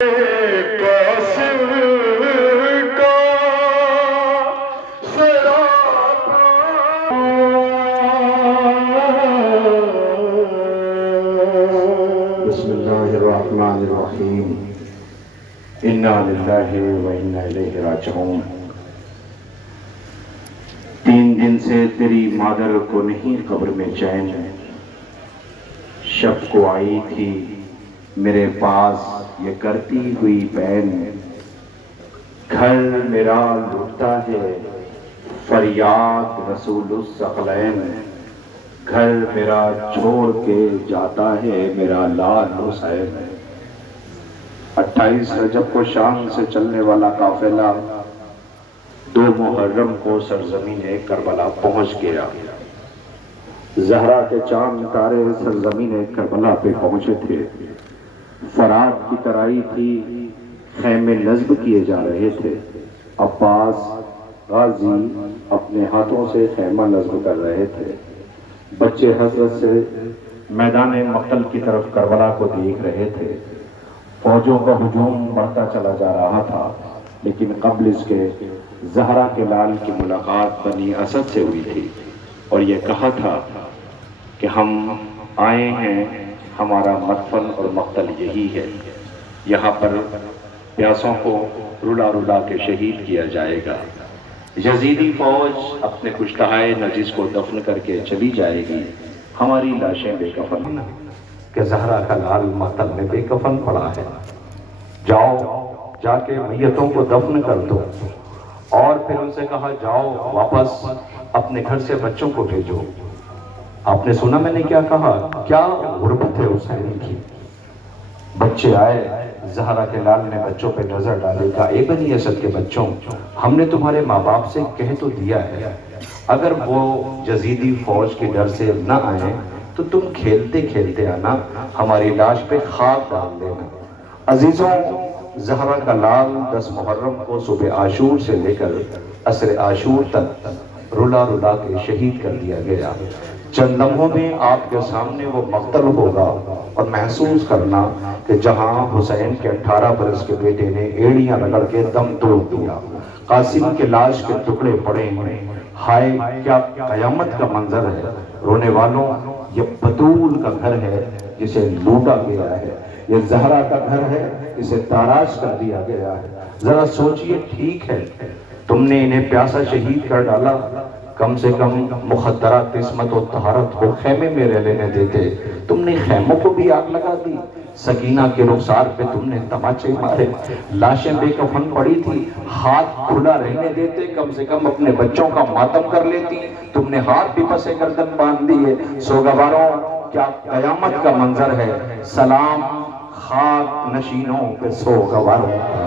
بسم اللہ الرحمن الرحیم انا للہ و انا الیہ راجعون۔ 3 دن سے تیری مادر کو نہیں قبر میں چین، شب کو آئی تھی میرے پاس یہ کرتی ہوئی بین، گھر میرا لٹتا ہے فریاد رسول الثقلین، گھر میرا چھوڑ کے جاتا ہے میرا لال حسین۔ 28 رجب کو شام سے چلنے والا قافلہ 2 محرم کو سرزمین کربلا پہنچ گیا۔ زہرا کے چاند تارے سرزمین کربلا پہ پہنچے تھے۔ فرات کی ترائی تھی، خیمے نصب کیے جا رہے تھے۔ عباس غازی اپنے ہاتھوں سے خیمہ نصب کر رہے تھے۔ بچے حسرت سے میدان مقتل کی طرف کربلا کو دیکھ رہے تھے۔ فوجوں کا ہجوم بڑھتا چلا جا رہا تھا، لیکن قبل اس کے زہرا کے لال کی ملاقات بنی اسد سے ہوئی تھی اور یہ کہا تھا کہ ہم آئے ہیں، ہمارا مدفن اور مقتل یہی ہے، یہاں پر پیاسوں کو رلا رلا کے شہید کیا جائے گا۔ یزیدی فوج اپنے کشتہائے نجس کو دفن کر کے چلی جائے گی، ہماری لاشیں بے کفن کہ زہرا کا لال مقتل میں بے کفن پڑا ہے۔ جاؤ جا کے میتوں کو دفن کر دو، اور پھر ان سے کہا جاؤ واپس اپنے گھر سے بچوں کو بھیجو۔ آپ نے سنا میں نے کیا کہا؟ کیا غربت ہے حسین کی۔ بچے آئے، زہرا کے لال نے بچوں پہ نظر ڈالی، کہا اے بنی اسد کے بچوں، ہم نے تمہارے ماں باپ سے کہہ تو دیا ہے، اگر وہ یزیدی فوج کے ڈر سے نہ آئیں تو تم کھیلتے کھیلتے آنا، ہماری لاش پہ خاک ڈال دینا۔ عزیزوں، زہرا کا لال 10 محرم کو صبح عاشور سے لے کر عصر عاشور تک رلا رلا کے شہید کر دیا گیا۔ چند لمحوں میں آپ کے سامنے وہ مقتل ہوگا اور محسوس کرنا کہ جہاں حسین کے 18 برس کے بیٹے نے ایڑیاں رگڑ کے دم توڑ دیا، قاسم کے لاش کے ٹکڑے پڑے ہیں۔ ہائے کیا قیامت کا منظر ہے! رونے والوں، یہ بطول کا گھر ہے جسے لوٹا گیا ہے، یہ زہرا کا گھر ہے جسے تاراش کر دیا گیا ہے۔ ذرا سوچئے، ٹھیک ہے تم نے انہیں پیاسا شہید کر ڈالا، کم سے کم مخدرات قسمت و طہارت کو خیمے میں رہ لینے دیتے، تم نے خیموں کو بھی آگ لگا دی۔ سکینہ کے رخسار پہ تم نے تماچے مارے، لاشیں بے کفن پڑی تھی، ہاتھ کھلا رہنے دیتے، کم سے کم اپنے بچوں کا ماتم کر لیتی، تم نے ہاتھ بھی پسے گردن باندھ دیے۔ سوگواروں، کیا قیامت کا منظر ہے! سلام خاک نشینوں پہ سوگواروں کا۔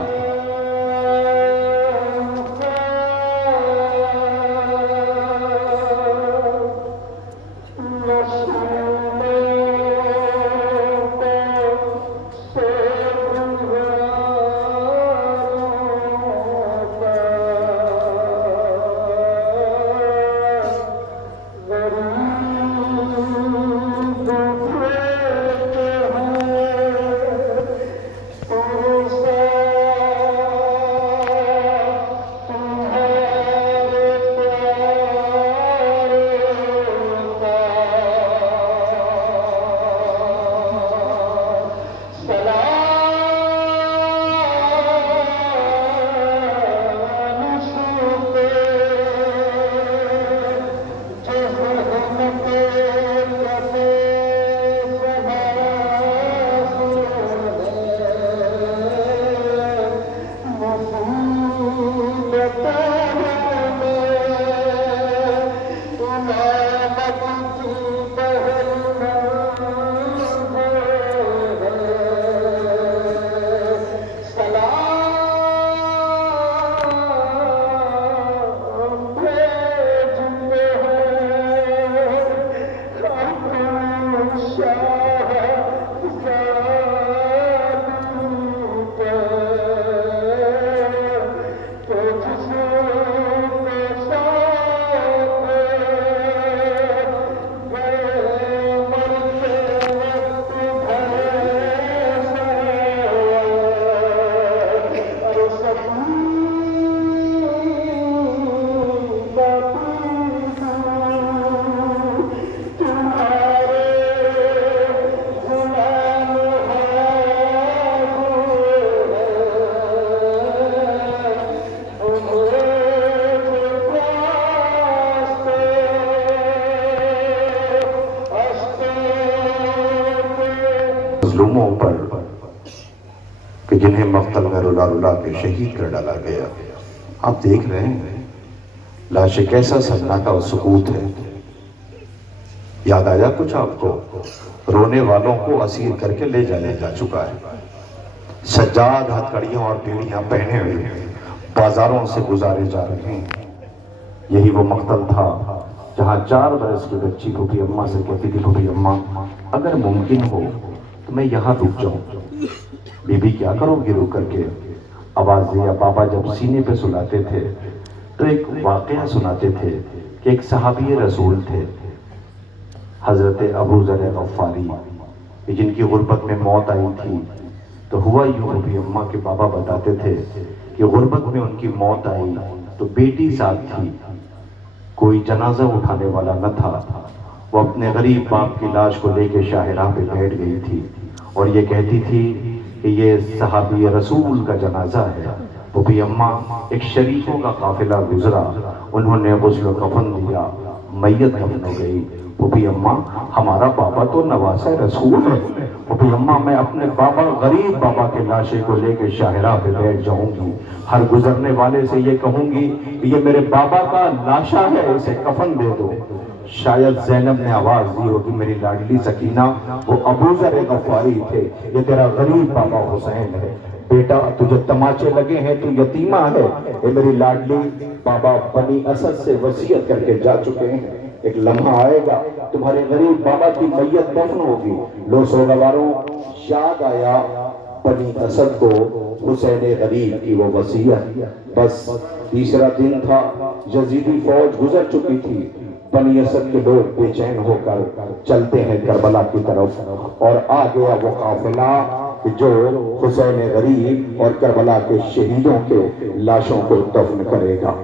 کہ جنہیں مقتل میں رلا رلا کے شہید کر ڈالا گیا. آپ دیکھ رہے ہیں لاشیں کیسا سناٹا اور سکوت ہے. یاد آیا کچھ آپ کو؟ رونے والوں کو اسیر کر کے لے جایا جا چکا ہے. سجاد ہتھکڑیاں اور بیڑیاں پہنے ہوئے بازاروں سے گزارے جا رہے ہیں. یہی وہ مقتل تھا جہاں 4 برس کی بچی پھوپھی اماں سے کہتی تھی پھوپھی اماں اگر ممکن ہو تو میں یہاں رک جاؤں. بی بی کیا کرو گی رک کر کے؟ آواز دیا بابا جب سینے پہ سلاتے تھے تو ایک واقعہ سناتے تھے کہ ایک صحابی رسول تھے حضرت ابو ذر غفاری جن کی غربت میں موت آئی تھی. تو ہوا یوں پھوپھی اماں کے بابا بتاتے تھے کہ غربت میں ان کی موت آئی تو بیٹی ساتھ تھی, کوئی جنازہ اٹھانے والا نہ تھا. وہ اپنے غریب باپ کی لاش کو لے کے شاہراہ پہ بیٹھ گئی تھی اور یہ کہتی تھی کہ یہ صحابی رسول کا جنازہ ہے. پھوپھی اماں ایک شریفوں کا قافلہ گزرا, انہوں نے غسل و کفن دیا, میت دفن ہو گئی. پھوپھی اماں ہمارا بابا تو نواسہ رسول ہے. پھوپھی اماں میں اپنے بابا غریب بابا کے لاشے کو لے کے شاہراہ پہ بیٹھ جاؤں گی, ہر گزرنے والے سے یہ کہوں گی کہ یہ میرے بابا کا لاشا ہے, اسے کفن دے دو. شاید زینب نے آواز دی ہوگی میری لاڈلی سکینہ وہ ابو ذر غفاری تھے, یہ تیرا غریب بابا حسین ہے. بیٹا تجھے تماچے لگے ہیں, تو یتیمہ ہے. اے میری لاڈلی بابا بنی اسد سے وصیت کر کے جا چکے ہیں, ایک لمحہ آئے گا تمہارے غریب بابا کی میت دفن ہوگی. لو سوگواروں یاد آیا بنی اسد کو حسین غریب کی وہ وصیت. بس تیسرا دن تھا, یزیدی فوج گزر چکی تھی. بنی اسد کے لوگ بے چین ہو کر چلتے ہیں کربلا کی طرف, اور آ گیا وہ قافلہ جو حسین غریب اور کربلا کے شہیدوں کے لاشوں کو دفن کرے گا.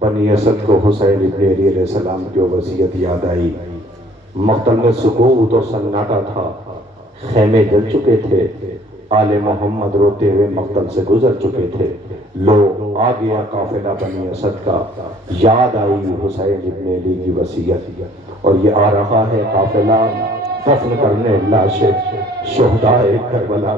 بنی اسد کو حسین ابن علی علیہ السلام کی وصیت یاد آئی. مقتل میں سکوت و سناٹا تھا, خیمے جل چکے تھے, آل محمد روتے ہوئے مقتل سے گزر چکے تھے. لو آ گیا قافلہ بنی اسد کا, یاد آئی حسین ابن علی کی وصیت, اور یہ آ رہا ہے قافلہ دفن کرنے لاشیں شہدائے کربلا.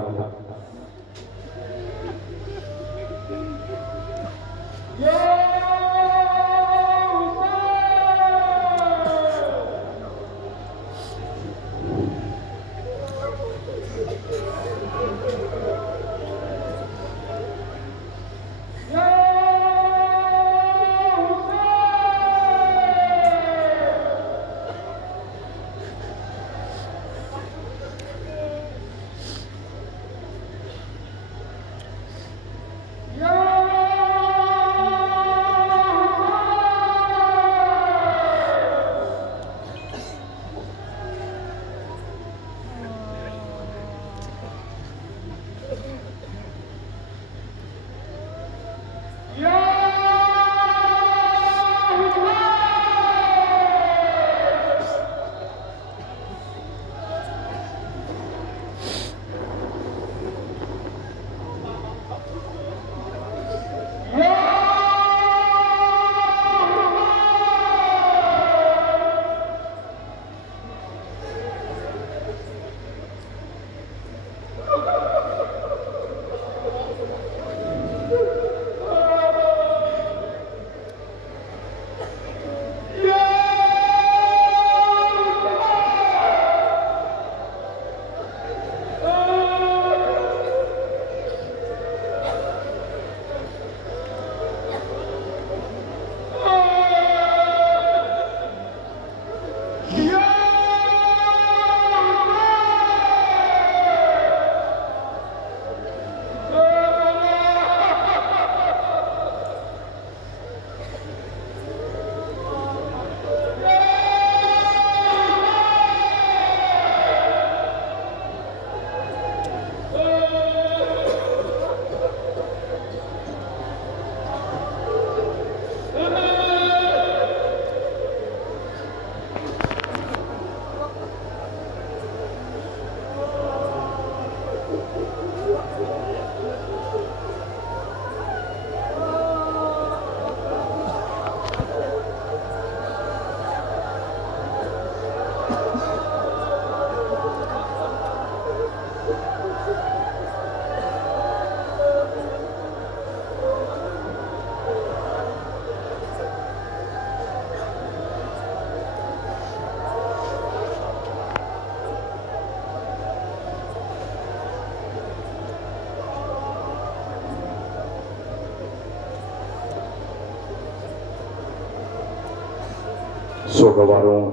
سوگواروں،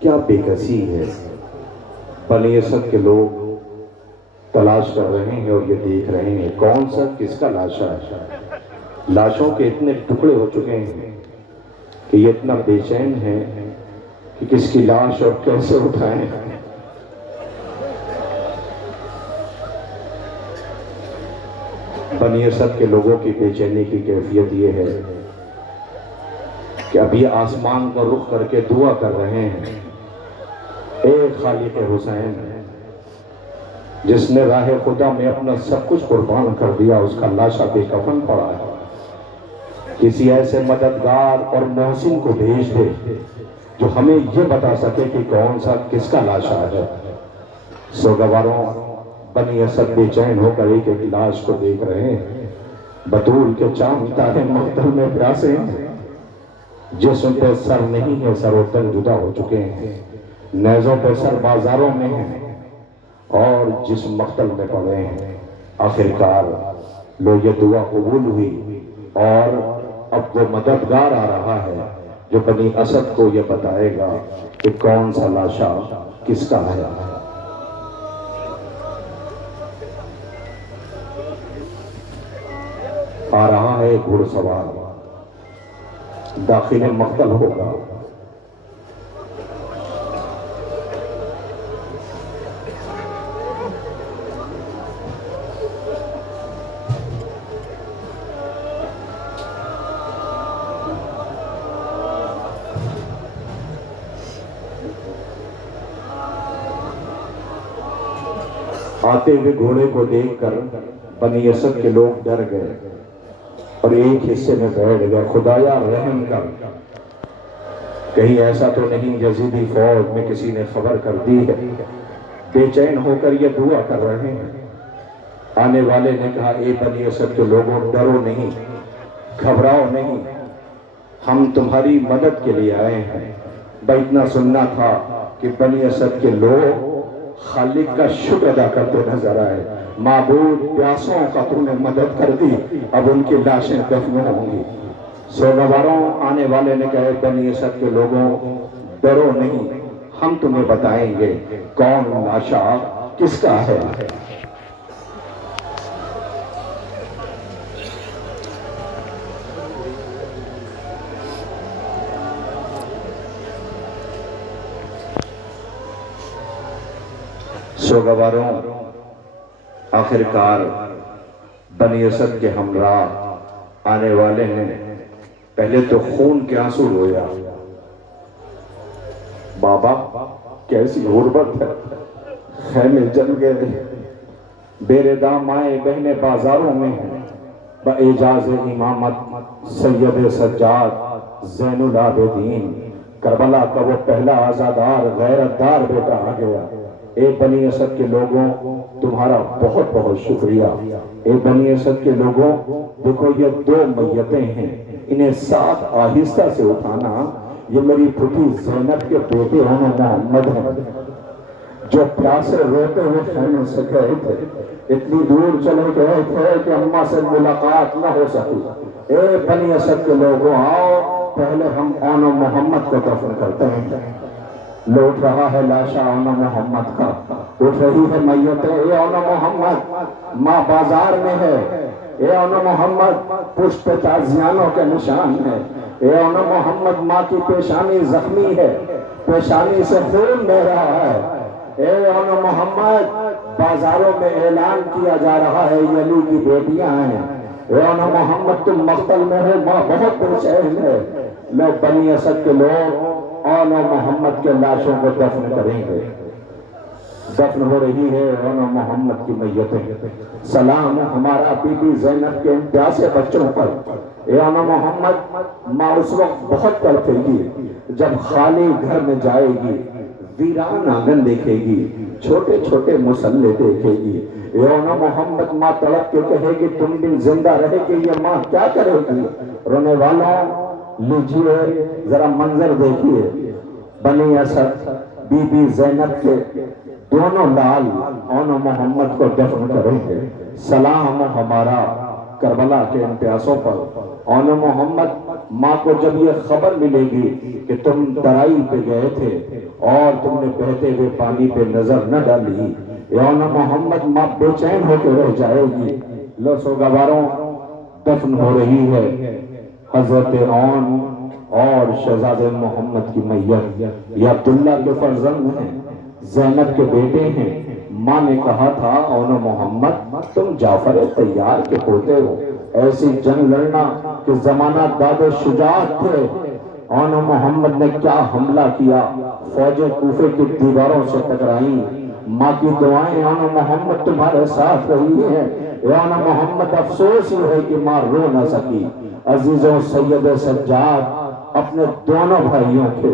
کیا بے کسی ہے، بنی اسد کے لوگ تلاش کر رہے ہیں اور یہ دیکھ رہے ہیں کون سا کس کا لاشا ہے۔ لاشوں کے اتنے ٹکڑے ہو چکے ہیں کہ یہ اتنا بے چین ہے کہ کس کی لاش اور کیسے اٹھائیں۔ بنی اسد کے لوگوں کی بے چینی کی کیفیت یہ ہے کہ ابھی آسمان کا رخ کر کے دعا کر رہے ہیں، اے خالق حسین، جس نے راہ خدا میں اپنا سب کچھ قربان کر دیا، اس کا لاشا بے کفن پڑا ہے، کسی ایسے مددگار اور محسن کو بھیج دے جو ہمیں یہ بتا سکے کہ کون سا کس کا لاشا ہے۔ سوگواروں، بنی اسد بے چین ہو کر ایک ایک لاش کو دیکھ رہے ہیں۔ بطول کے چاند تارے مقتل میں پیاسے ہیں، جسم پہ سر نہیں ہے، سر و تن جدا ہو چکے ہیں، نیزوں پہ سر بازاروں میں ہیں اور جسم مقتل میں پڑے ہیں۔ آخرکار لو یہ دعا قبول ہوئی اور اب وہ مددگار آ رہا ہے جو بنی اسد کو یہ بتائے گا کہ کون سا لاشا کس کا ہے۔ آ رہا ہے گھڑ سوار، داخل مقتل ہوگا۔ آتے ہوئے گھوڑے کو دیکھ کر بنی اسد کے لوگ ڈر گئے اور ایک حصے میں بیٹھ گئے، خدایا رحم کر، کہیں ایسا تو نہیں یزیدی فوج میں کسی نے خبر کر دی ہے۔ بے چین ہو کر یہ دعا کر رہے ہیں۔ آنے والے نے کہا، اے بنی اسد کے لوگوں، ڈرو نہیں، گھبراؤ نہیں، ہم تمہاری مدد کے لیے آئے ہیں۔ بس اتنا سننا تھا کہ بنی اسد کے لوگ خالق کا شکر ادا کرتے نظر آئے۔ معبود، پیاسوں کا تو نے مدد کر دی، اب ان کی لاشیں دفن ہوں گی۔ سوگواروں، آنے والے نے کہا، بنی اسد کے لوگوں، ڈرو نہیں، ہم تمہیں بتائیں گے کون لاشا کس کا ہے۔ سوگواروں، آخرکار بنی اسد کے ہمراہ آنے والے نے پہلے تو خون کے آنسو رویا۔ بابا، کیسی غربت ہے، خیمے جل گئے، بیرے دام آئے، بہنیں بازاروں میں ہیں، باعجاز امامت سید سجاد زین العابدین، کربلا کا وہ پہلا آزادار غیرتدار بیٹا آ گیا۔ اے بنی اسد کے لوگوں، تمہارا بہت بہت شکریہ۔ اے بنی اسد کے لوگوں، دیکھو یہ دو میتیں ہیں، انہیں ساتھ آہستہ سے اٹھانا۔ یہ میری پھوٹی زینب کے بیٹے ہونے محمد ہیں، جو پیاسے روتے ہوئے خیمے سے گئے تھے، اتنی دور چلے گئے تھے کہ اماں سے ملاقات نہ ہو سکی۔ اے بنی اسد کے لوگوں، آؤ پہلے ہم آن محمد کو دفن کرتے ہیں۔ لوٹ رہا ہے لاشا آن محمد کا، اٹھ رہی ہے میتیں، اے آن محمد، ماں بازار میں ہے، اے آن محمد، پشت پہ تازیانوں کے نشان ہے، اے آن محمد، ماں کی پیشانی زخمی ہے، پیشانی سے خون بہ رہا ہے، اے آن محمد، بازاروں میں اعلان کیا جا رہا ہے یہ علی کی بیٹیاں ہیں، اے آن محمد تم مقتل میں ہو، ماں بہت بے چین ہے۔ میں بنی اسد کے لوگ آن محمد کے لاشوں کو دفن کریں گے۔ دفن ہو رہی ہے اون محمد کی میتیں۔ سلام ہمارا بی بی زینب کے ان پیاسے بچوں پر۔ اے اون محمد، ماں اس وقت بہت تڑپے گی جب خالی گھر میں جائے گی، ویران آنگن دیکھے گی، چھوٹے چھوٹے مصلے دیکھے گی۔ اے اون محمد، ماں تڑپ کے کہے گی تم دن زندہ رہے گی، یہ ماں کیا کرے گی؟ رونے والوں لیجئے ذرا منظر دیکھیے، بنی اسد بی بی زینب کے دونوں لال اون محمد کو دفن کریں گے۔ سلام ہمارا کربلا کے ان پیاسوں پر۔ اون محمد، ماں کو جب یہ خبر ملے گی کہ تم ترائی پہ گئے تھے اور تم نے بہتے ہوئے پانی پہ نظر نہ ڈالی، اون محمد، ماں بے چین ہو کے رہ جائے گی۔ لو سوگواروں، دفن ہو رہی ہے حضرت اون اور شہزادے محمد کی میت۔ یہ عبداللہ کے فرزند ہیں، زینب کے بیٹے ہیں۔ ماں نے کہا تھا اون محمد تم جعفر طیار کے پوتے ہو، ایسی جنگ لڑنا کہ زمانہ داد شجاعت تھے۔ اون محمد نے کیا حملہ کیا، فوجیں کوفے کی دیواروں سے ٹکرائیں۔ ماں کی دعائیں اون محمد تمہارے ساتھ رہی ہیں۔ اون محمد، افسوس یہ ہے کہ ماں رو نہ سکی۔ عزیزوں، سید سجاد اپنے دونوں بھائیوں کے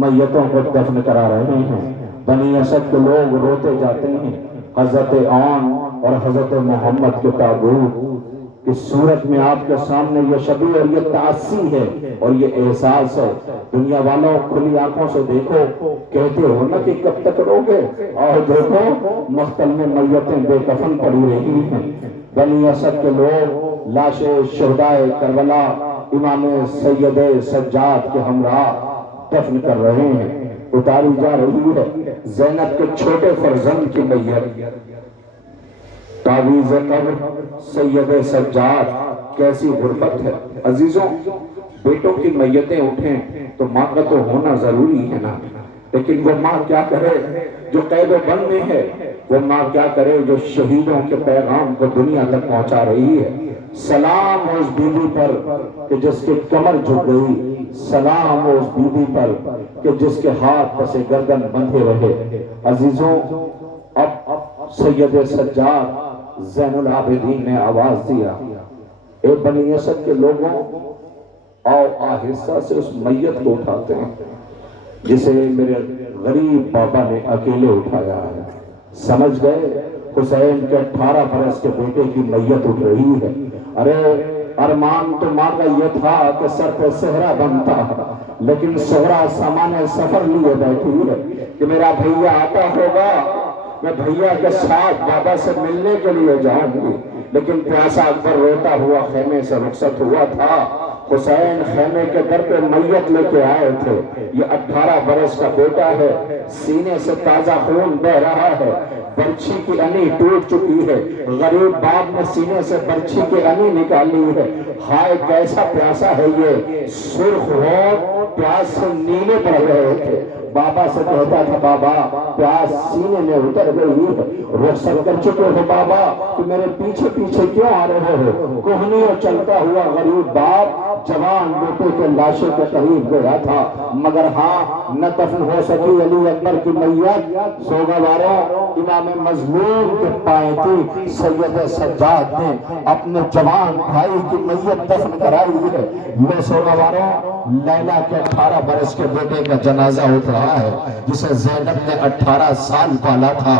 میتوں کو دفن کرا رہے ہیں۔ بنی اسد کے لوگ روتے جاتے ہیں۔ حضرت اون اور حضرت محمد کے تابوت کی صورت میں آپ کے سامنے یہ شبیہ اور یہ تعصی ہے اور یہ احساس ہے۔ دنیا والوں، کھلی آنکھوں سے دیکھو، کہتے ہو نا کہ کب تک روگے، اور دیکھو مختل میں میتیں بے کفن پڑی رہی ہیں۔ بنی اسد کے لوگ لاشیں شہدائے کربلا امام سید سجاد کے ہمراہ دفن کر رہے ہیں۔ اتاری جا رہی ہے زینب کے چھوٹے فرزند کی میت۔ تعویذ قبر سید سجاد، کیسی غربت ہے۔ عزیزوں، بیٹوں کی میتیں اٹھیں تو ماں کا تو ہونا ضروری ہے نا، لیکن وہ ماں کیا کرے جو قید و بند میں ہے؟ وہ ماں کیا کرے جو شہیدوں کے پیغام کو دنیا تک پہنچا رہی ہے؟ سلام اس بی بی پر کہ جس کی کمر جھک گئی، سلام اس بی بی پر کہ جس کے ہاتھ پس گردن بندھے رہے۔ عزیزوں، اب سید سجاد زین العابدین نے آواز دیا، اے بنی اسد کے لوگوں، آؤ آہستہ سے اس میت کو اٹھاتے ہیں جسے میرے غریب بابا نے اکیلے اٹھایا ہے۔ سمجھ گئے حسین کے 18 برس کے بیٹے کی میت اٹھ رہی ہے۔ ارے ارمان تو ماں کا یہ تھا کہ سر پہ صحرا بنتا، لیکن صحرا سامان سفر لیے بیٹھی ہے کہ میرا بھیا آتا ہوگا، میں بھیا کے ساتھ بابا سے ملنے کے لیے جاؤں گی۔ لیکن پیاسا اکبر روتا ہوا خیمے سے رخصت ہوا تھا۔ حسین خیمے کے در پہ میت لے کے آئے تھے۔ یہ 18 برس کا بیٹا ہے، سینے سے تازہ خون بہ رہا ہے، برچھی کی انی ٹوٹ چکی ہے۔ غریب باپ نے سینے سے برچھی کی انی نکالی ہے۔ ہائے کیسا پیاسا ہے یہ، سرخ ہو پیاس سے نیلے پڑ گئے تھے۔ بابا سے کہتا تھا بابا پیاس سینے میں اتر گئی ہے، رخصت کر چکے ہو بابا، تو میرے پیچھے پیچھے کیوں آ رہے ہو؟ کوہنیوں چلتا ہوا غریب باپ جوان بیٹے کے لاشے کے قریب گیا تھا، مگر ہاں نہ دفن ہو سکی علی اکبر کی میت۔ سوگواروں، امام مظلوم کے پائے تھی سید سجاد نے اپنے جوان بھائی کی میت دفن کرائی ہے۔ میں سوگواروں، لیلا کے 18 برس کے بیٹے کا جنازہ اٹھ رہا ہے جسے زینب نے 18 سال پالا تھا،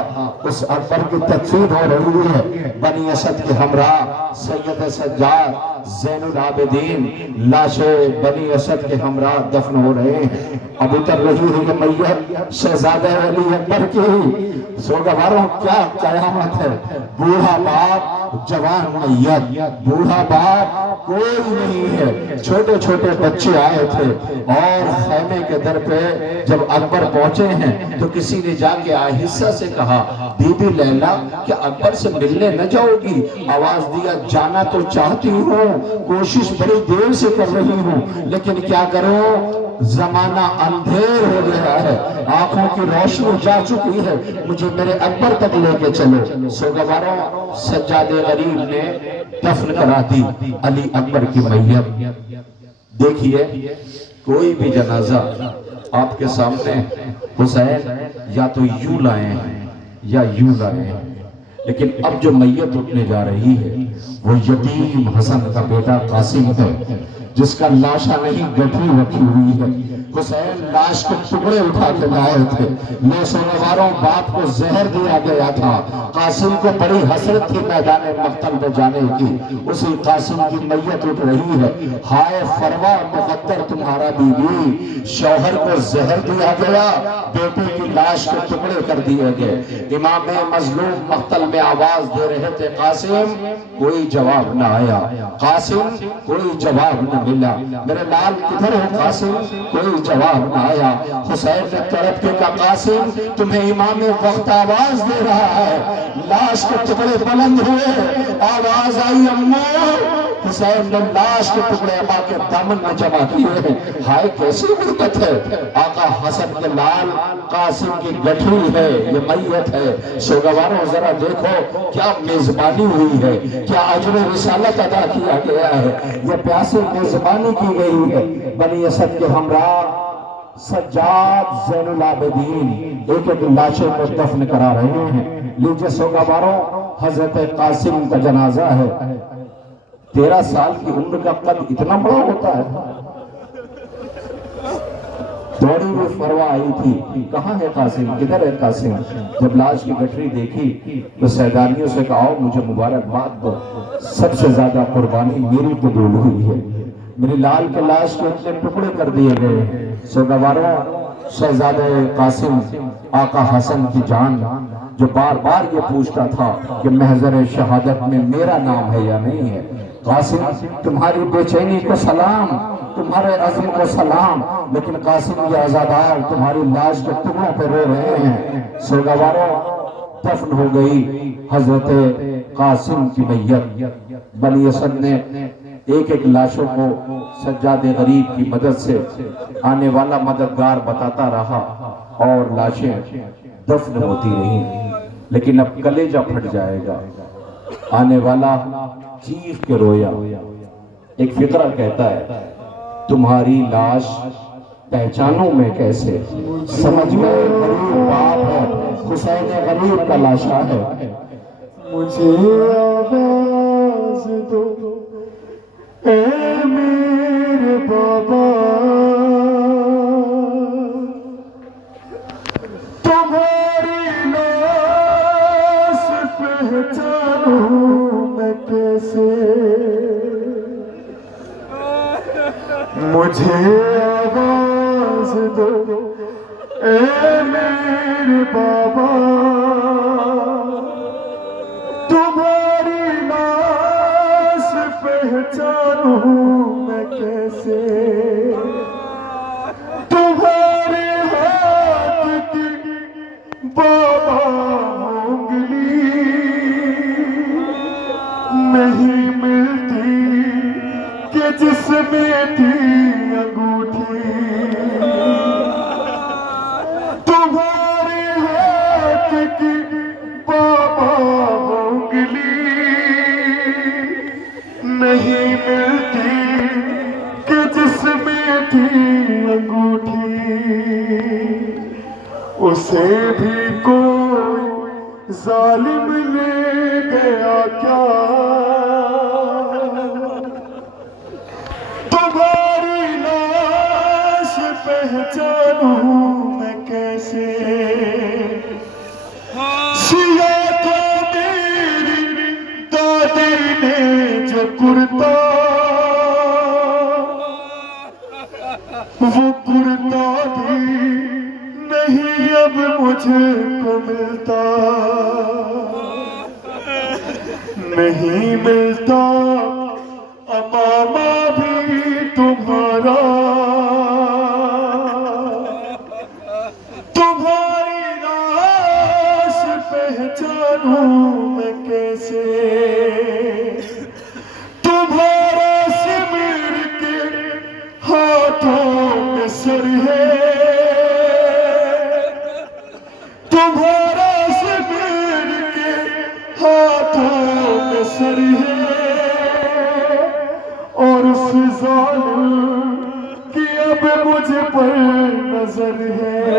اس اکبر کی تدفین ہو رہی ہے۔ بنی اسد کے ہمراہ سید سجاد زین العابدین لاشیں بنی اسد کے ہمراہ دفن ہو رہے ہیں۔ اب اتر رہی ہے یہ میت شہزادہ علی اکبر کی۔ سوگواروں، کیا قیامت ہے، بوڑھا باپ جوان میت، بوڑھا باپ کوئی نہیں ہے، چھوٹے چھوٹے بچے آئے تھے اور خیمے کے در پہ جب اکبر پہنچے ہیں تو کسی نے جا کے آہستہ سے کہا، بی بی لیلا کیا اکبر سے ملنے نہ جاؤ گی؟ آواز دیا، جانا تو چاہتی ہوں، کوشش بڑی دیر سے کر رہی ہوں، لیکن کیا کروں، زمانہ اندھیر ہو گیا ہے، آنکھوں کی روشنی جا چکی ہے، مجھے میرے اکبر تک لے کے چلو۔ سوگواروں، سجاد غریب نے دفن کرا دی علی اکبر کی میت۔ دیکھیے کوئی بھی جنازہ آپ کے سامنے حسین یا تو یوں لائیں یا یوں لائے ہیں، لیکن اب جو میت اٹھنے جا رہی ہے وہ یتیم حسن کا بیٹا قاسم ہے، جس کا لاشا نہیں گٹھی رکھی ہوئی ہے۔ حسین لاش کے ٹکڑے اٹھا کے لائے تھے، 900 باپ کو زہر دیا گیا تھا، قاسم کو بڑی حسرت تھی میدان مقتل میں جانے کی، اسی قاسم کی میت اٹھ رہی ہے۔ ہائے فروا مقدر تمہارا بیوی، شوہر کو زہر دیا گیا، بیٹے کی لاش کے ٹکڑے کر دیے گئے۔ امام مظلوم مقتل میں آواز دے رہے تھے، قاسم، کوئی جواب نہ آیا، قاسم کوئی جواب نہ ملا، میرے لال کدھر ہو قاسم، کوئی جواب نہ آیا۔ حسین نے تڑپ کے کہا، قاسم تمہیں امام وقت آواز دے رہا ہے، لاش کے ٹکڑے بلند ہوئے، آواز آئی اماں۔ حسین نے لاش کے ٹکڑے ابا کے دامن میں جمع کیے ہیں۔ ہائے کیسی غربت ہے، آقا حسن کے لال قاسم کی گٹھڑی ہے، یہ میت ہے۔ سوگواروں ذرا دیکھو کیا میزبانی ہوئی ہے، کیا اجر رسالت ادا کیا گیا ہے، یہ پیاسے میزبانی کی گئی ہے۔ بنی اسد کے ہمراہ سجاد زین العابدین ایک ایک لاشیں کو دفن کرا رہے ہیں۔ لیجئے سوگواروں، حضرت قاسم کا جنازہ ہے۔ 13 سال کی عمر کا قد اتنا بڑا ہوتا ہے؟ دوڑی ہوئی فروا آئی تھی، کہاں ہے قاسم، کدھر ہے قاسم؟ جب لاش کی گٹھڑی دیکھی تو سیدانیوں سے کہا، آؤ مجھے مبارکباد دو، سب سے زیادہ قربانی میری قبول ہوئی ہے، میری لال کے لاش کے اتنے ٹکڑے کر دیے گئے۔ سوگواروں، شہزادہ قاسم آقا حسن کی جان جو بار بار یہ پوچھتا تھا کہ محضر شہادت میں میرا نام ہے یا نہیں ہے، قاسم تمہاری بے چینی کو سلام، تمہارے عزم کو سلام، لیکن قاسم یہ عزادار تمہاری لاش کے ٹکڑوں پہ رو رہے ہیں۔ سوگواروں، دفن ہو گئی حضرت قاسم کی میت۔ بنی اسد نے ایک ایک لاشوں کو سجاد غریب کی مدد سے آنے والا مددگار بتاتا رہا اور لاشیں دفن ہوتی رہیں، لیکن اب کلیجہ پھٹ جائے گا۔ آنے والا چیخ کے رویا۔ ایک فقرہ کہتا ہے، تمہاری لاش پہچانوں میں کیسے، سمجھ گئے غریب باپ ہے، حسین غریب کا لاشا ہے۔ مجھے آواز دو اے میرے بابا، تمہاری لاش پہچانوں میں کیسے، مجھے آواز دو اے میرے بابا، تمہاری لاش پہچانوں میں کیسے، تمہارے ہاتھ کی بابا انگلی نہیں ملتی کہ جس میں تھی انگوٹھی، تمہارے ہاتھ کی بابا انگلی نہیں ملتی کہ جس میں تھی انگوٹھی، اسے بھی کوئی ظالم لے گیا کیا، تمہاری لاش پہچانوں میں کیسے، سیا تھا میری دادی نے جو کرتا، وہ کرتا بھی نہیں اب مجھے کو ملتا، نہیں ملتا امامہ بھی تمہارا، تمہاری لاش پہچانوں میں کیسے، تمہارا سمر کے ہاتھوں میں سر ہے، تمہارا سمر کے ہاتھوں میں سر ہے، اور اس ظالم کی اب مجھ پر نظر ہے،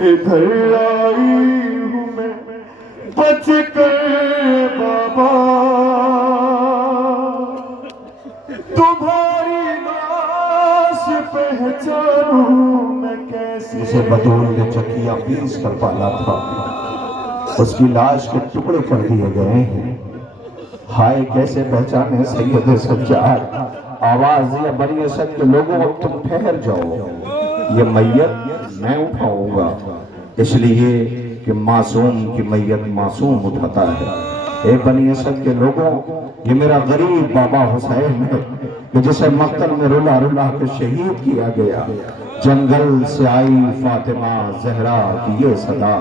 ادھر آئی ہوں میں بچ کر بابا، تمہاری لاش پہچانوں میں کیسے؟ جسے بطول نے چکیاں پیس کر پالا تھا، اس کی لاش کے ٹکڑے کر دیے گئے ہیں۔ ہائے کیسے پہچانے سید سجاد؟ آواز یہ بنی اسد کے لوگوں، اب تم ٹھہر جاؤ، یہ میت میں اٹھاؤں گا، اس لیے کہ معصوم کی میت معصوم اٹھاتا ہے۔ اے بنی اسد کے لوگوں، یہ میرا غریب بابا حسین ہے کہ جسے مقتل میں رلا رلا کے شہید کیا گیا۔ جنگل سے آئی فاطمہ زہرا کی یہ صدا،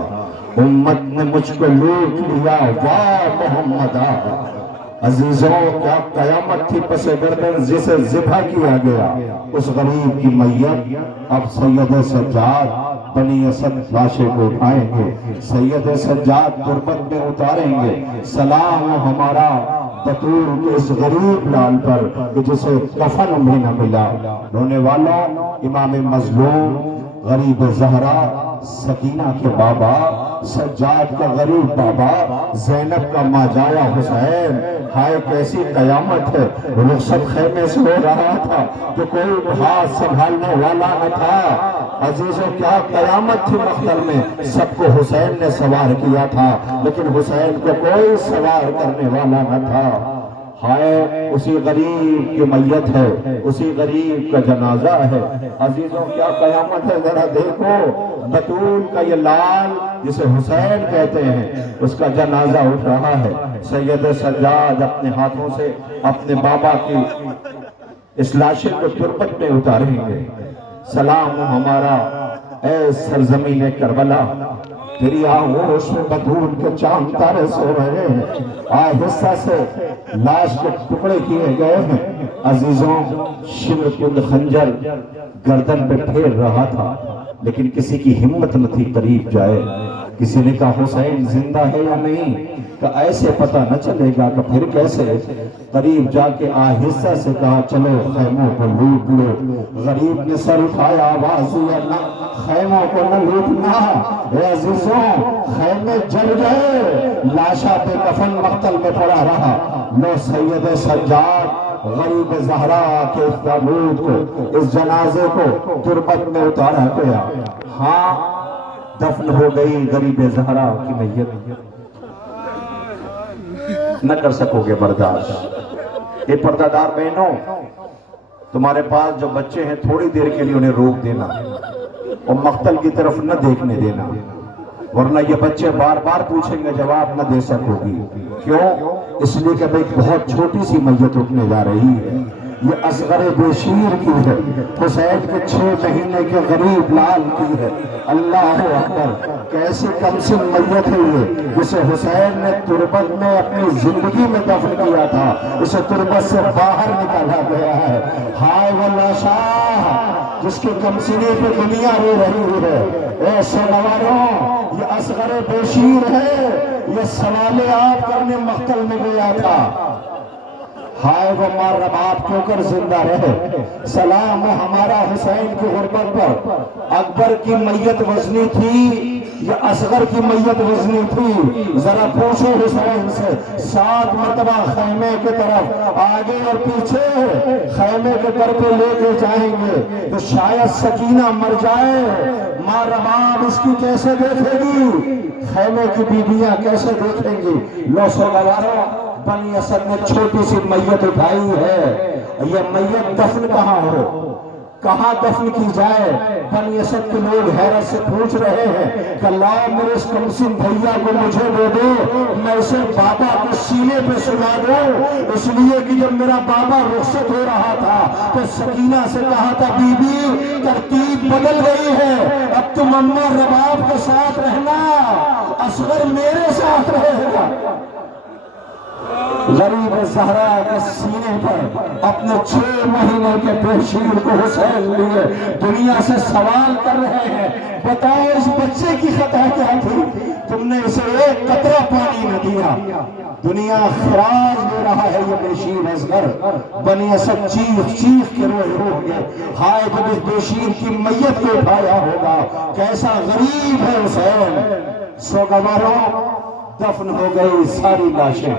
امت نے مجھ کو لوٹ لیا واہ محمدہ۔ عزیزوں کیا قیامت تھی پس گردن جسے ذبح کیا گیا، اس غریب کی میت اب سید سجاد بنی اسد لاشے کو اٹھائیں گے، سید سجاد تربت میں اتاریں گے۔ سلام ہمارا بطور کے اس غریب لال پر کہ جسے کفن بھی نہ ملا۔ رونے والوں، امام مظلوم، غریب زہرا، سکینہ کے بابا، سجاد کا غریب بابا، زینب کا ماجایا حسین، ہائے کیسی قیامت ہے۔ رخصت خیمے سے ہو رہا تھا کہ کوئی ہاتھ سنبھالنے والا نہ تھا۔ عزیزوں کیا قیامت تھی مقتل میں، سب کو حسین نے سوار کیا تھا لیکن حسین کو کوئی سوار کرنے والا نہ تھا۔ ہائے اسی غریب کی میت ہے، اسی غریب کا جنازہ ہے۔ عزیزوں کیا قیامت ہے، ذرا دیکھو بطول کا یہ لال جسے حسین کہتے ہیں، اس کا جنازہ اٹھ رہا ہے۔ سید سجاد اپنے ہاتھوں سے اپنے بابا کی اس لاشے کو تربت میں اتاریں گے۔ سلام ہمارا اے سرزمین کربلا، تیری آغوش میں بطول کے چاند تارے سو رہے ہیں، آہستہ سے لاش کے ٹکڑے کیے گئے ہیں۔ عزیزوں شمر کند خنجر گردن پہ پھیر رہا تھا لیکن کسی کی ہمت نہ تھی قریب جائے۔ کسی نے کہا حسین زندہ ہے یا نہیں؟ کہ ایسے پتہ نہ چلے گا کہ پھر کیسے؟ قریب جا کے آہستہ سے کہا چلو خیموں کو لوٹ لو۔ غریب نے سر اٹھایا، آواز یا نہ خیموں کو نہ لوٹنا۔ اے عزیزوں خیمے جل گئے، لاشا بے کفن مقتل میں پڑا رہا۔ لو سید سجاد غریب زہرا کے اس تابوت کو، اس جنازے کو تربت میں اتارا گیا۔ ہاں دفن ہو گئی غریب زہرا کی میت، نہ کر سکو گے برداشت۔ یہ پردہ دار بہنوں، تمہارے پاس جو بچے ہیں تھوڑی دیر کے لیے انہیں روک دینا اور مقتل کی طرف نہ دیکھنے دینا، ورنہ یہ بچے بار بار پوچھیں گے، جواب نہ دے سکو گی۔ کیوں؟ اس لیے کہ ایک بہت چھوٹی سی میت اٹھنے جا رہی ہے، یہ اصغر بشیر کی ہے، حسین کے 6 مہینے کے غریب لال کی ہے۔ اللہ اکبر، کیسی کمسن میت ہے یہ، جسے حسین نے تربت میں اپنی زندگی میں دفن کیا تھا، اسے تربت سے باہر نکالا گیا ہے۔ ہائے وہ لاشا جس کے کمسنی پہ دنیا رو رہی ہے۔ ایسے نواروں، یہ اصغر بشیر ہے، یہ سوال آپ کرنے مقتل میں گیا تھا۔ ہائے وہ مار رباب کیوں کر زندہ رہے۔ سلام ہمارا حسین کی غربت پر۔ اکبر کی میت وزنی تھی یا اصغر کی میت وزنی تھی؟ ذرا پوچھو حسین سے۔ 7 مرتبہ خیمے کے طرف آگے اور پیچھے خیمے کے در پہ لے کے جائیں گے تو شاید سکینہ مر جائے۔ ماں رباب اس کی کیسے دیکھے گی؟ خیمے کی بیویاں کیسے دیکھیں گی؟ لو سوگوارو، بنی اسد نے چھوٹی سی میت اٹھائی ہے۔ یہ میت دفن کہاں ہو، کہاں دفن کی جائے؟ بنی اسد کے لوگ حیرت سے پوچھ رہے ہیں کہ لاؤ میرے اس کمسن بھیا کو مجھے دے دو، میں اسے بابا کے سینے پہ سلا دوں۔ اس لیے کہ جب میرا بابا رخصت ہو رہا تھا تو سکینہ سے کہا تھا بی بی ترتیب بدل گئی ہے، اب تم اماں رباب کے ساتھ رہنا، اصغر میرے ساتھ رہے گا۔ غریب زہرا کے سینے پر اپنے 6 مہینے کے بشیر کو حسین لیے دنیا سے سوال کر رہے ہیں، بتاؤ اس بچے کی خطا کیا تھی؟ تم نے اسے ایک قطرہ پانی نہ دیا، دنیا خراج دے رہا ہے یہ بشیر اصغر، بنی اسد چیخ چیخ کے روئے ہوگے، ہائے جب اس بشیر کی میت کو اٹھایا ہوگا، کیسا غریب ہے حسین۔ سوگواروں دفن ہو گئی ساری لاشیں،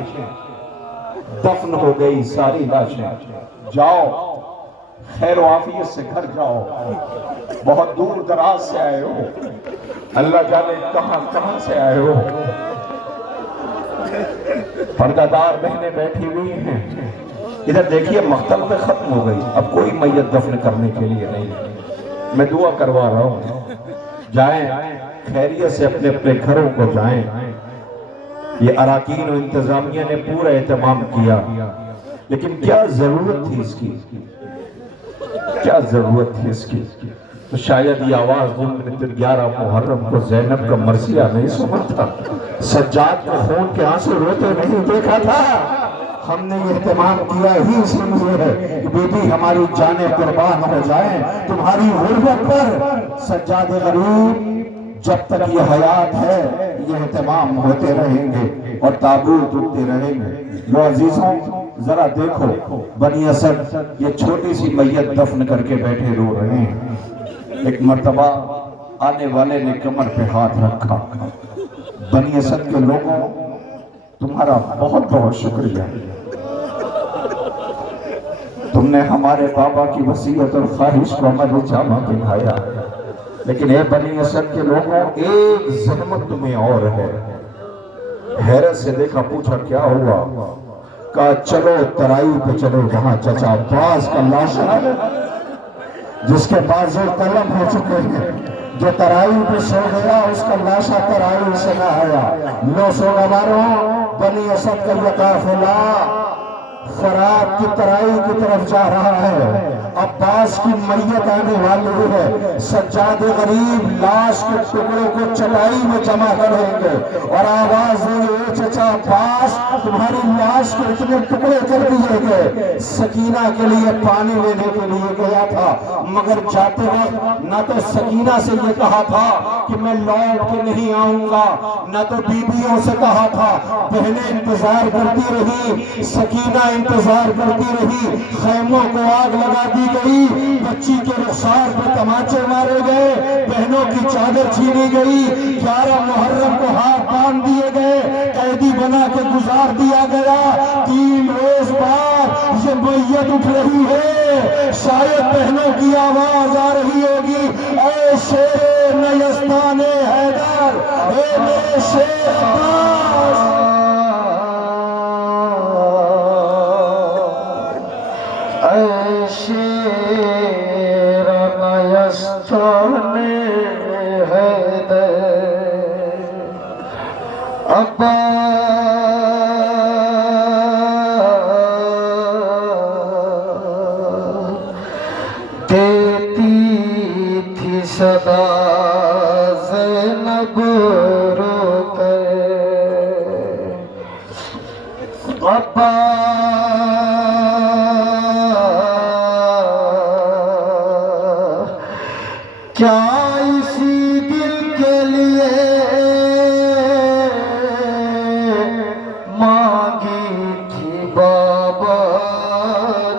دفن ہو گئی ساری لاشیں، جاؤ خیر و عافیت سے گھر جاؤ، بہت دور دراز سے آئے ہو، اللہ جانے کہاں کہاں سے آئے ہو۔ پردہ دار بہنیں بیٹھی ہوئی ہیں، ادھر دیکھیے مختم پہ ختم ہو گئی، اب کوئی میت دفن کرنے کے لیے نہیں، میں دعا کروا رہا ہوں، جائیں خیریت سے اپنے اپنے گھروں کو جائیں۔ یہ اراکین و انتظامیہ نے پورا اہتمام کیا، لیکن کیا ضرورت تھی اس کی، کیا ضرورت تھی اس کی؟ تو شاید یہ آواز 11 محرم کو زینب کا مرثیہ نہیں سنا تھا، سجاد کو خون کے آنسو روتے نہیں دیکھا تھا۔ ہم نے یہ اہتمام کیا ہی اس لیے ہے کہ بیٹی ہماری جانیں قربان ہو جائیں تمہاری غربت پر۔ سجاد غریب جب تک یہ حیات ہے یہ اہتمام ہوتے رہیں گے اور تابوت اٹھتے رہیں گے۔ لو عزیزوں ذرا دیکھو، بنی اسد یہ چھوٹی سی میت دفن کر کے بیٹھے رو رہے ہیں۔ ایک مرتبہ آنے والے نے کمر پہ ہاتھ رکھا، بنی اسد کے لوگوں تمہارا بہت بہت شکریہ، تم نے ہمارے بابا کی وصیت اور خواہش کو عمل جامہ پہنایا، لیکن اے بنی اسد کے لوگوں ایک زحمت تمہیں اور ہے۔ حیرت سے دیکھا، پوچھا کیا ہوا؟ کہا چلو ترائی پہ چلو، جہاں چچا عباس کا لاشا ہے جس کے بازو قلم ہو چکے ہیں، جو ترائی پہ سو گیا اس کا لاشا ترائی سے نہ آیا۔ لو سوگواروں بنی اسد کا یہ قافلہ فرات کی ترائی کی طرف جا رہا ہے، عباس کی میت آنے والی ہے، سجاد غریب لاش کے ٹکڑوں کو چٹائی میں جمع کریں گے اور آواز دیں گے چچا عباس تمہاری لاش کے اتنے ٹکڑے کر دیے گئے۔ سکینہ کے لیے پانی لینے کے لیے گیا تھا، مگر جاتے وقت نہ تو سکینہ سے یہ کہا تھا کہ میں لوٹ کے نہیں آؤں گا، نہ تو بیویوں سے کہا تھا، بہنیں انتظار کرتی رہی، سکینہ انتظار کرتی رہی، خیموں کو آگ لگا دی گئی، بچی کے رخسار پہ تماچے مارے گئے، بہنوں کی چادر چھینی گئی، 11 محرم کو ہاتھ باندھ دیے گئے، قیدی بنا کے گزار دیا گیا۔ 3 روز بعد یہ میت اٹھ رہی ہے، شاید بہنوں کی آواز آ رہی ہوگی، اے شیر نیستان حیدر، اے میرے شیر عباس۔ اے شیر نیستان حیدر، عباس دیتی تھی صدا زینب رو کر، عباس کیا اسی دل کے لیے مانگی تھی بابا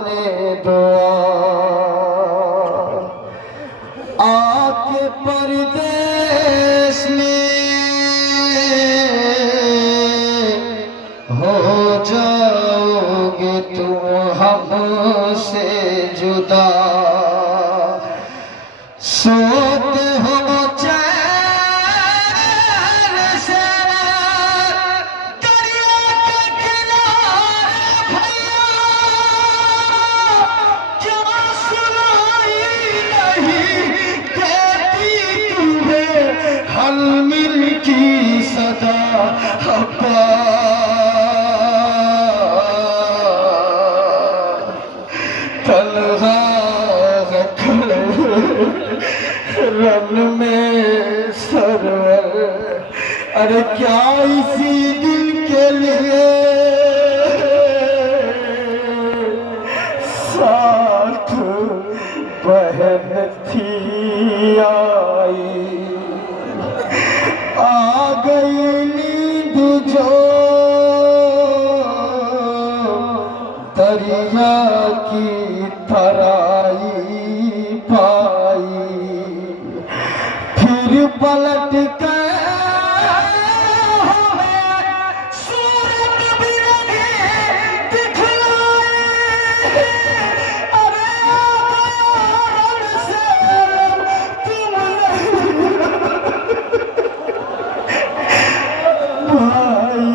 نے دعا، آ کے پردیس میں ہو جاؤ گے تم ہم سے جدا، سوتے ہو چین سے دریا کے کنارے کیا سنائی نہیں دیتی تمہیں حل مل کی صدا، تنہا رن میں سرور، ارے کیا اسی دل کے لیے ساتھ بہن تھی آئی، آ گئی نیند جو پلٹ کے ہمیں صورت بھی نہیں دکھلائے ارے آن سے تم بھائی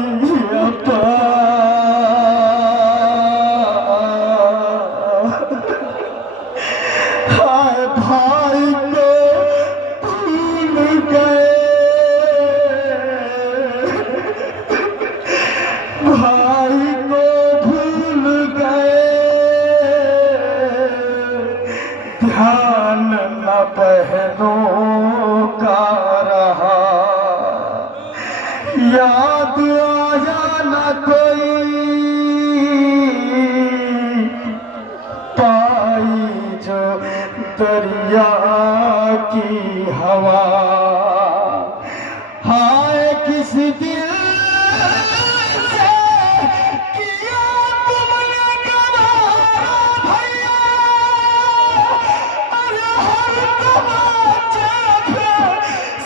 ہائے بھائی کو بھول گئے بھائی کو بھول گئے دھیان نہ بہنوں کا رہا یاد آیا نہ کوئی پائی جو دریا کی ہوا ہائے کس دل سے کیا تم نے گوارا بھیا ارے ہر تماچے پہ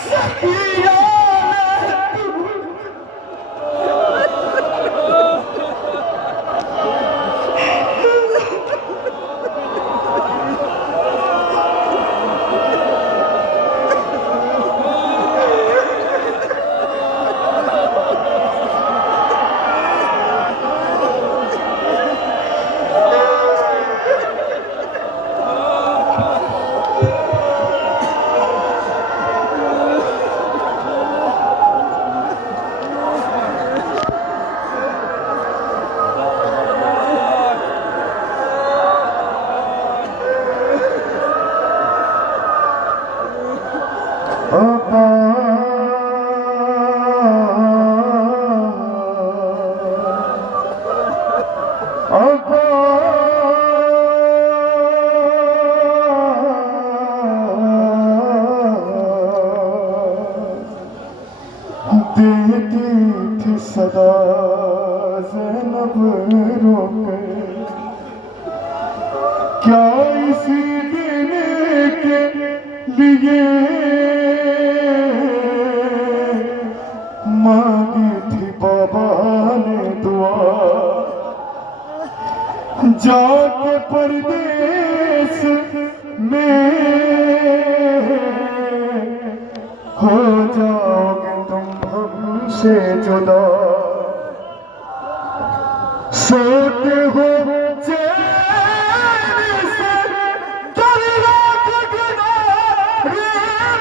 سکینہ نے دیتی تھی صدا زینب رو کے کیا اسی دن کے لیے مانگی تھی بابا نے دعا جا کے پردیس میں ہو جاؤ گے تم ہم سے جدا سوتے ہو چین سے دریا کے کنارے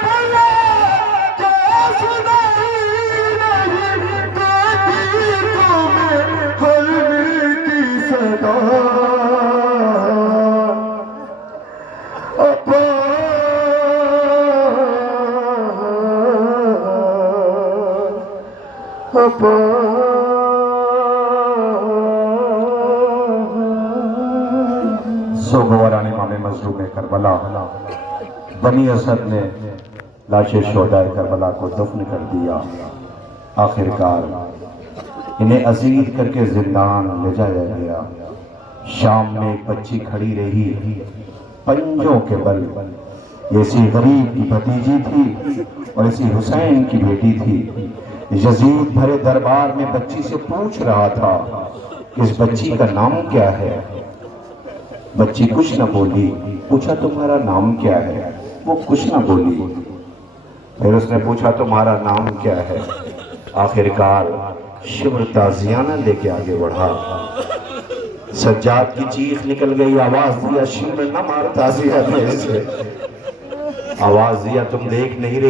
بھیا کیا سنائی نہیں دیتی تمہیں ہر میٹھی صدا سوگواران امام مظلوم کربلا بنی اسد نے لاش شہداء کربلا کو دفن کر دیا آخرکار انہیں عزیز کر کے زندان لے جایا گیا شام میں ایک بچی کھڑی رہی پنجوں کے بل ایسی غریب کی بھتیجی تھی اور ایسی حسین کی بیٹی تھی یزید بھرے دربار میں بچی سے پوچھ رہا تھا کہ اس بچی کا نام کیا ہے بچی کچھ نہ بولی پوچھا تمہارا نام کیا ہے وہ کچھ نہ بولی پھر اس نے پوچھا تمہارا نام کیا ہے آخرکار شمر تازیانہ لے کے آگے بڑھا سجاد کی چیخ نکل گئی آواز دیا شمر نہ مار تازیانہ سے آواز دیا تم دیکھ نہیں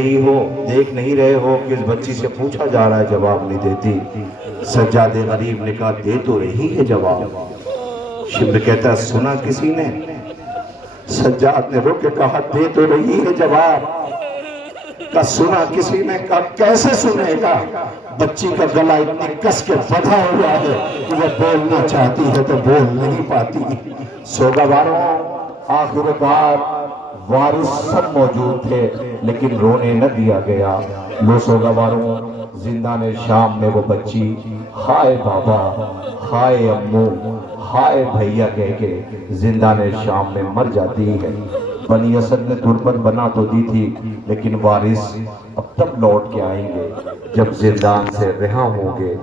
رہے ہو کہ اس بچی سے پوچھا جا رہا ہے جواب نہیں دیتی سجاد غریب نے کہا دے تو رہی ہے جواب شمر کہتا سنا کسی نے سجاد نے رو کے کہا دے تو رہی ہے جواب کہا سنا کسی نے کہا کیسے سنے گا بچی کا گلا اتنی کس کے بندھا ہوا ہے کہ وہ بولنا چاہتی ہے تو بول نہیں پاتی سوگواروں آخرکار وارث سب موجود تھے لیکن رونے نہ دیا گیا لو سوگواروں زندان شام میں وہ بچی ہائے بابا ہائے امو ہائے بھیا کہہ کے زندان شام میں مر جاتی ہے بنی اسد نے تربت بنا تو دی تھی، لیکن وارث اب تب لوٹ کے آئیں گے جب زندان سے رہا ہوں گے۔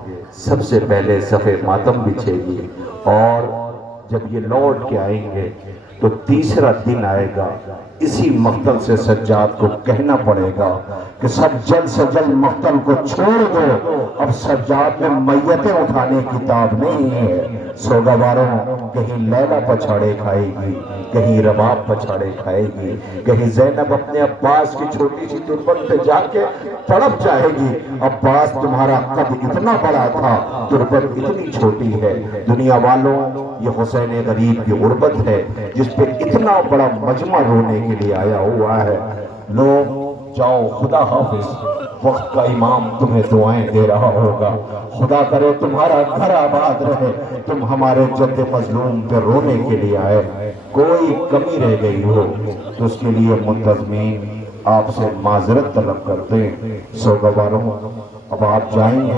سب سے پہلے صف ماتم بچھے گی، اور جب یہ لوٹ کے آئیں گے تو تیسرا دن آئے گا، اسی مقتل سے سجاد کو کہنا پڑے گا کہ سب جلد سے جلد مقتل کو چھوڑ دو، اب سجاد میں میتیں اٹھانے کی تاب نہیں ہے۔ سوگواروں، کہیں لیلا پچھاڑے کھائے گی، کہیں رباب پچھاڑے کھائے گی، کہیں زینب اپنے عباس کی چھوٹی سی تربت پہ جا کے تڑپ جائے گی۔ عباس تمہارا قد اتنا بڑا تھا، تربت اتنی چھوٹی ہے۔ دنیا والوں، یہ حسین غریب کی غربت ہے جس پہ اتنا بڑا مجمع رونے کے لیے آیا ہوا ہے۔ لوگ جاؤ، خدا حافظ، وقت کا امام تمہیں دعائیں دے رہا ہوگا۔ خدا کرے تمہارا گھر آباد رہے، تم ہمارے جد مظلوم پہ رونے کے لیے آئے۔ کوئی کمی رہ گئی ہو تو اس کے لیے منتظمین آپ سے معذرت طلب کرتے ہیں۔ سوگواروں، اب آپ جائیں گے